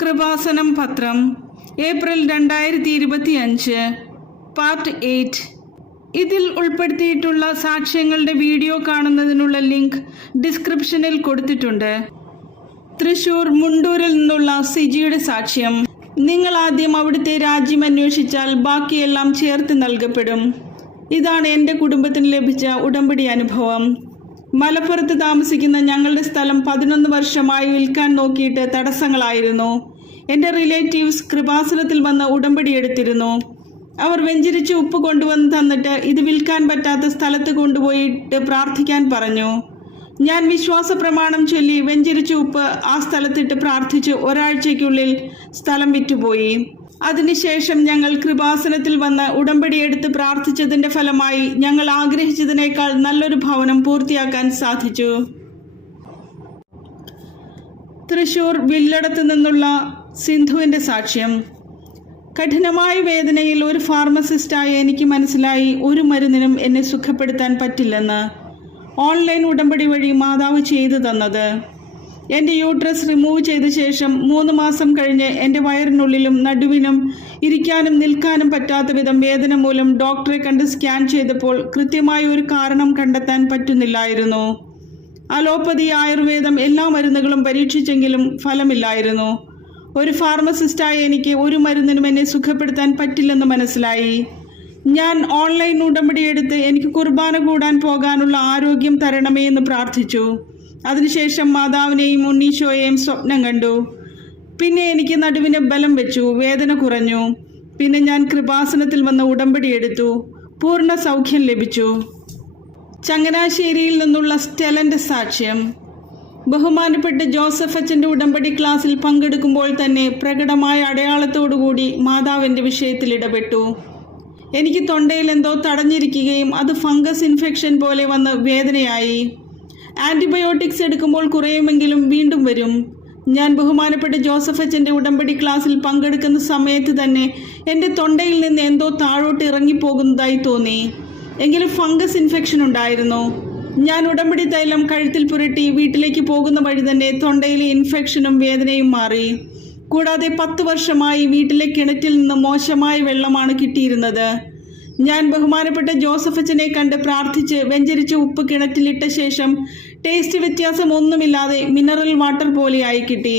കൃപാസനം പത്രം April 2025 part 8. ഇതിൽ ഉൾപ്പെടുത്തിയിട്ടുള്ള സാക്ഷ്യങ്ങളുടെ വീഡിയോ കാണുന്നതിനുള്ള ലിങ്ക് ഡിസ്ക്രിപ്ഷനിൽ കൊടുത്തിട്ടുണ്ട്. തൃശൂർ മുണ്ടൂരിൽ നിന്നുള്ള സിജിയുടെ സാക്ഷ്യം. നിങ്ങൾ ആദ്യം അവിടുത്തെ രാജ്യം അന്വേഷിച്ചാൽ ബാക്കിയെല്ലാം ചേർത്ത് നൽകപ്പെടും. ഇതാണ് എൻ്റെ കുടുംബത്തിന് ലഭിച്ച ഉടമ്പടി അനുഭവം. മലപ്പുറത്ത് താമസിക്കുന്ന ഞങ്ങളുടെ സ്ഥലം 11 വർഷമായി വിൽക്കാൻ നോക്കിയിട്ട് തടസ്സങ്ങളായിരുന്നു. എൻ്റെ റിലേറ്റീവ്സ് കൃപാസനത്തിൽ വന്ന് ഉടമ്പടി എടുത്തിരുന്നു. അവർ വെഞ്ചരിച്ച് ഉപ്പ് കൊണ്ടുവന്ന് തന്നിട്ട് ഇത് വിൽക്കാൻ പറ്റാത്ത സ്ഥലത്ത് കൊണ്ടുപോയിട്ട് പ്രാർത്ഥിക്കാൻ പറഞ്ഞു. ഞാൻ വിശ്വാസ പ്രമാണം ചൊല്ലി വെഞ്ചരിച്ച ഉപ്പ് ആ സ്ഥലത്തിട്ട് പ്രാർത്ഥിച്ച് ഒരാഴ്ചയ്ക്കുള്ളിൽ സ്ഥലം വിറ്റുപോയി. അതിനുശേഷം ഞങ്ങൾ കൃപാസനത്തിൽ വന്ന് ഉടമ്പടിയെടുത്ത് പ്രാർത്ഥിച്ചതിൻ്റെ ഫലമായി ഞങ്ങൾ ആഗ്രഹിച്ചതിനേക്കാൾ നല്ലൊരു ഭവനം പൂർത്തിയാക്കാൻ സാധിച്ചു. തൃശൂർ വില്ലടത്ത് നിന്നുള്ള സിന്ധുവിൻ്റെ സാക്ഷ്യം. കഠിനമായ വേദനയിൽ ഒരു ഫാർമസിസ്റ്റായി എനിക്ക് മനസ്സിലായി ഒരു മരുന്നിനും എന്നെ സുഖപ്പെടുത്താൻ പറ്റില്ലെന്ന്. ഓൺലൈൻ ഉടമ്പടി വഴി മാതാവ് ചെയ്തു തന്നത്. എൻ്റെ യൂട്രസ് റിമൂവ് ചെയ്ത ശേഷം 3 മാസം കഴിഞ്ഞ് എൻ്റെ വയറിനുള്ളിലും നടുവിനും ഇരിക്കാനും നിൽക്കാനും പറ്റാത്ത വിധം വേദന മൂലം ഡോക്ടറെ കണ്ട് സ്കാൻ ചെയ്തപ്പോൾ കൃത്യമായ ഒരു കാരണം കണ്ടെത്താൻ പറ്റുന്നില്ലായിരുന്നു. അലോപ്പതി, ആയുർവേദം എല്ലാ മരുന്നുകളും പരീക്ഷിച്ചെങ്കിലും ഫലമില്ലായിരുന്നു. ഒരു ഫാർമസിസ്റ്റായി എനിക്ക് ഒരു മരുന്നിനും എന്നെ സുഖപ്പെടുത്താൻ പറ്റില്ലെന്ന് മനസ്സിലായി. ഞാൻ ഓൺലൈൻ ഉടമ്പടി എടുത്ത് എനിക്ക് കുർബാന കൂടാൻ പോകാനുള്ള ആരോഗ്യം തരണമേ എന്ന് പ്രാർത്ഥിച്ചു. അതിനുശേഷം മാതാവിനെയും ഉണ്ണീശോയെയും സ്വപ്നം കണ്ടു. പിന്നെ എനിക്ക് നടുവിന് ബലം വെച്ചു, വേദന കുറഞ്ഞു. പിന്നെ ഞാൻ കൃപാസനത്തിൽ വന്ന് ഉടമ്പടി എടുത്തു. പൂർണ്ണ സൗഖ്യം ലഭിച്ചു. ചങ്ങനാശ്ശേരിയിൽ നിന്നുള്ള സ്റ്റെലൻ്റെ സാക്ഷ്യം. ബഹുമാനപ്പെട്ട ജോസഫ് അച്ഛൻ്റെ ഉടമ്പടി ക്ലാസ്സിൽ പങ്കെടുക്കുമ്പോൾ തന്നെ പ്രകടമായ അടയാളത്തോടുകൂടി മാതാവിൻ്റെ വിഷയത്തിൽ ഇടപെട്ടു. എനിക്ക് തൊണ്ടയിൽ എന്തോ തടഞ്ഞിരിക്കുകയും അത് ഫംഗസ് ഇൻഫെക്ഷൻ പോലെ വന്ന് വേദനയായി. ആൻറ്റിബയോട്ടിക്സ് എടുക്കുമ്പോൾ കുറയുമെങ്കിലും വീണ്ടും വരും. ഞാൻ ബഹുമാനപ്പെട്ട ജോസഫ് അച്ഛൻ്റെ ഉടമ്പടി ക്ലാസ്സിൽ പങ്കെടുക്കുന്ന സമയത്ത് തന്നെ എൻ്റെ തൊണ്ടയിൽ നിന്ന് എന്തോ താഴോട്ട് ഇറങ്ങിപ്പോകുന്നതായി തോന്നി. എങ്കിലും ഫംഗസ് ഇൻഫെക്ഷൻ ഉണ്ടായിരുന്നു. ഞാൻ ഉടമ്പടി തൈലം കഴുത്തിൽ പുരട്ടി വീട്ടിലേക്ക് പോകുന്ന വഴി തന്നെ തൊണ്ടയിലെ ഇൻഫെക്ഷനും വേദനയും മാറി. കൂടാതെ 10 വർഷമായി വീട്ടിലെ കിണറ്റിൽ നിന്ന് മോശമായ വെള്ളമാണ് കിട്ടിയിരുന്നത്. ഞാൻ ബഹുമാനപ്പെട്ട ജോസഫ് അച്ഛനെ കണ്ട് പ്രാർത്ഥിച്ച് വെഞ്ചരിച്ച ഉപ്പ് കിണറ്റിലിട്ട ശേഷം ടേസ്റ്റ് വ്യത്യാസം ഒന്നുമില്ലാതെ മിനറൽ വാട്ടർ പോലെയായി കിട്ടി.